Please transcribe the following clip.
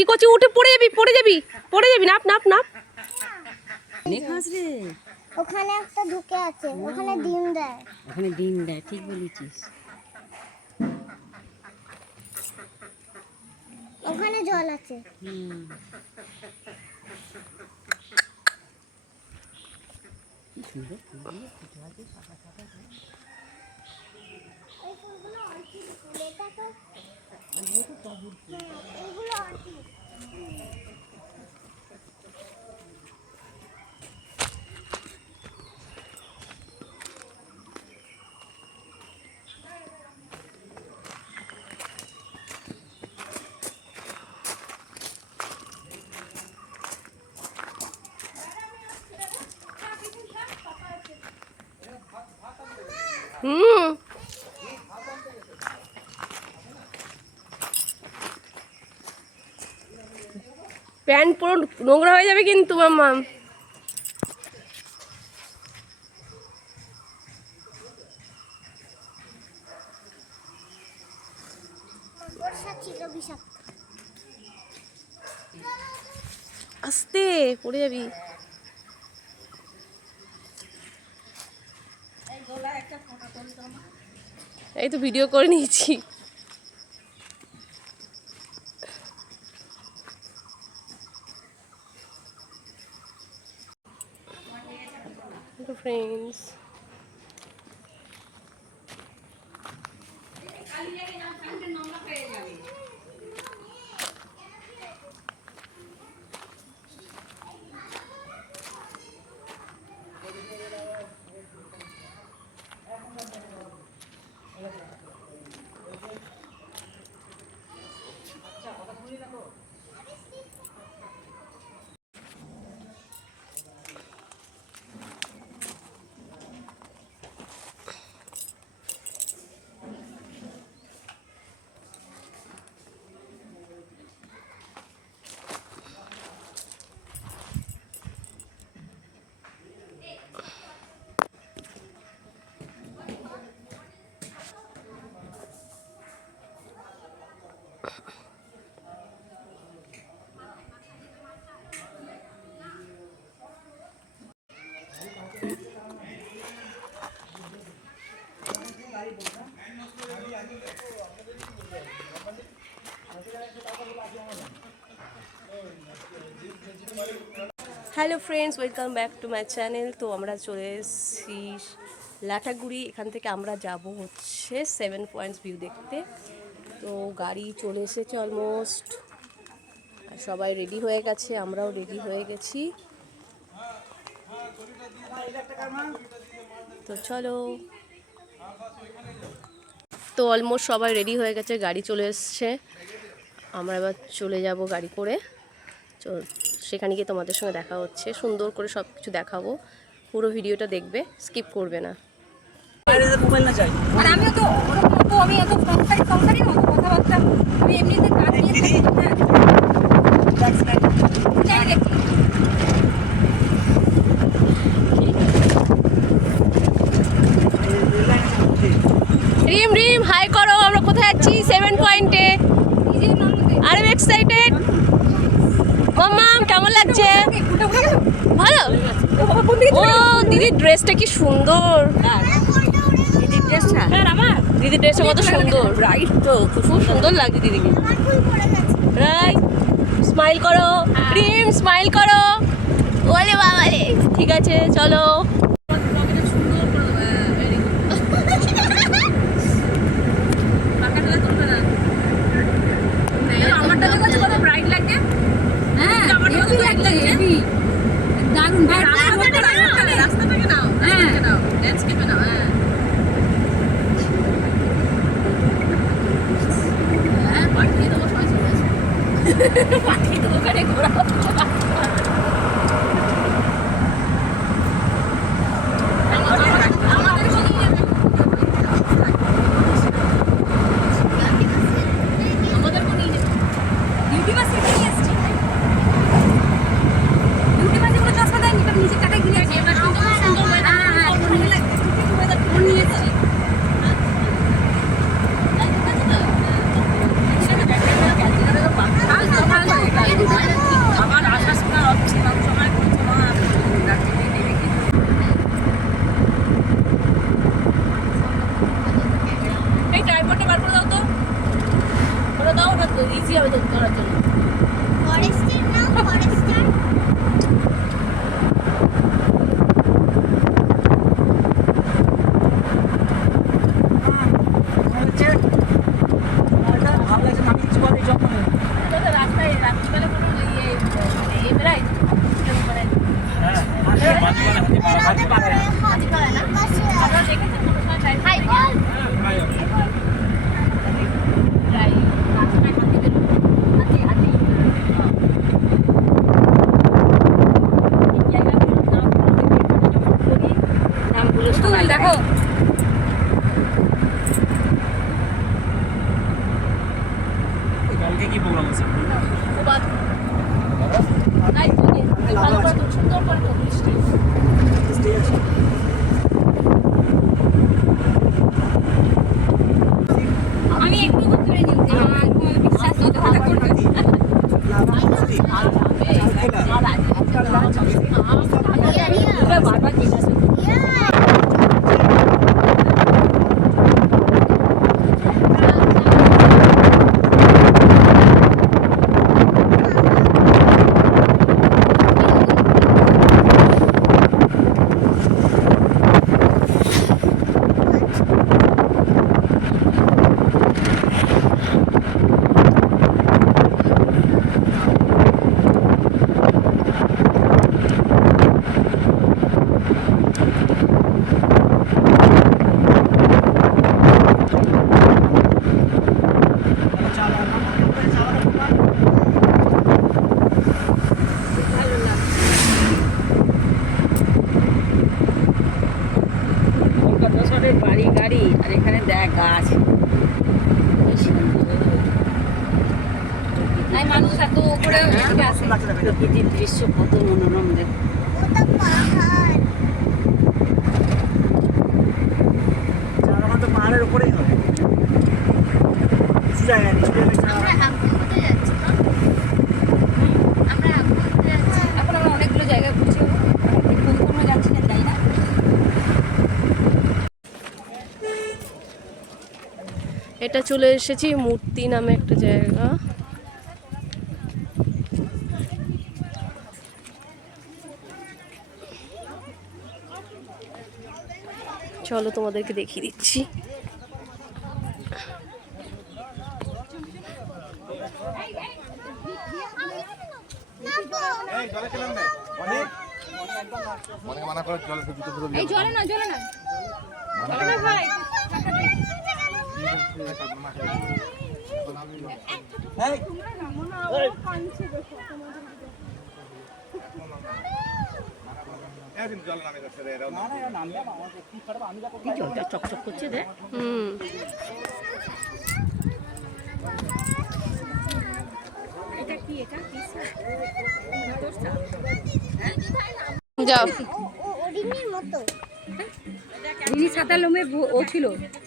কি করছিস? উঠে পড়ে যাবি নাপ নাপ নাপ। ওখানে একটা ঢুকে আছে, ওখানে ডিম দেয়। ঠিক বলেছিস। ওখানে জল আছে। কি সুন্দর এই ফুলগুলো অর্কিড ফুল, এটা তো এইগুলো অর্কিড। প্যান্ট পুরো নোংরা হয়ে যাবে কিন্তু মাম্মা। আস্তে পড়ে যাবি। এই তো ভিডিও করে নিয়েছি। Friends hello friends, welcome back to my channel. তো আমরা চলে এসেছি লাটাগুড়ি। এখান থেকে আমরা যাব হচ্ছে 7 পয়েন্টস ভিউ দেখতে। তো গাড়ি চলে এসেছে অলমোস্ট, সবাই রেডি হয়ে গেছে, আমরাও রেডি হয়ে গেছি। তো চলো, তো অলমোস্ট সবাই রেডি হয়ে গেছে, গাড়ি চলে এসছে। আমরা এবার চলে যাব গাড়ি করে। সেখানে গিয়ে তোমাদের সঙ্গে দেখা হচ্ছে, সুন্দর করে সব কিছু দেখাবো। পুরো ভিডিওটা দেখবে, স্কিপ করবে না। আমিও তো আমি এত সংসারী না, কথাবার্তা আমি এমনিতে কাজ নিয়ে রিম রিম হাই করো। আমরা কোথায় যাচ্ছি? 7 পয়েন্টে। আর আমি এক্সাইটেড। মাম্মাম কেমন লাগছে? ভালো। ও দিদির ড্রেসটা কি সুন্দর। দিদির ড্রেসটা, দিদির ড্রেসটা কত সুন্দর, রাইট? তো খুব সুন্দর লাগছে দিদিকে, রাইট? স্মাইল করো রিম, স্মাইল করো। ওরে বাবা রে, ঠিক আছে চলো। পাখি তো ওখানে ঘোরা ইজি হবে তোর করার জন্য। ফরেস্টের নাম ফরেস্টার। তোদের রাস্তায় রাত্রিবেলা কোনো ইয়ে বেড়ায় মানে হাতিপাড়া না আমরা দেখেছি কোনো সময় টাইম হাই বল রাই রাস্তায় হাতি বের হাতি হাতি এই জায়গাগুলোর নামগুলো সবাই দেখো কালকে কি প্রোগ্রাম আছে? নাই বলি ভালো করে তো সুন্দর করে তো বৃষ্টি আমি একটু ঘুরে নিতে বিশ্বাস হতে কথা করবে বারবার জিজ্ঞাসা কত সবের বাড়ি গাড়ি আর এখানে দেখ গাছ তাই মানুষ এত উপরে উঠে আসে প্রকৃতির দৃশ্য কত মনোরম দেখ ওটা পাহাড়। পাহাড়ের উপরেই হবে আমরা আগে কোথায় যাচ্ছি না? আমরা আগে কোথায় যাচ্ছি? এখন আমরা অনেকগুলো জায়গায় ঘুরছি কোনো যাচ্ছি না যাই না এটা চলে এসেছি মূর্তি নামে একটা জায়গা চলো তোমাদেরকে দেখিয়ে দিচ্ছি এই জলে না জলে না জলে না ভাই কি জলটা চকচক করছে দেখ হুম এটা কি এটা যাও ওডিনের মতো। যিনি সাঁতার লোমে ও ছিল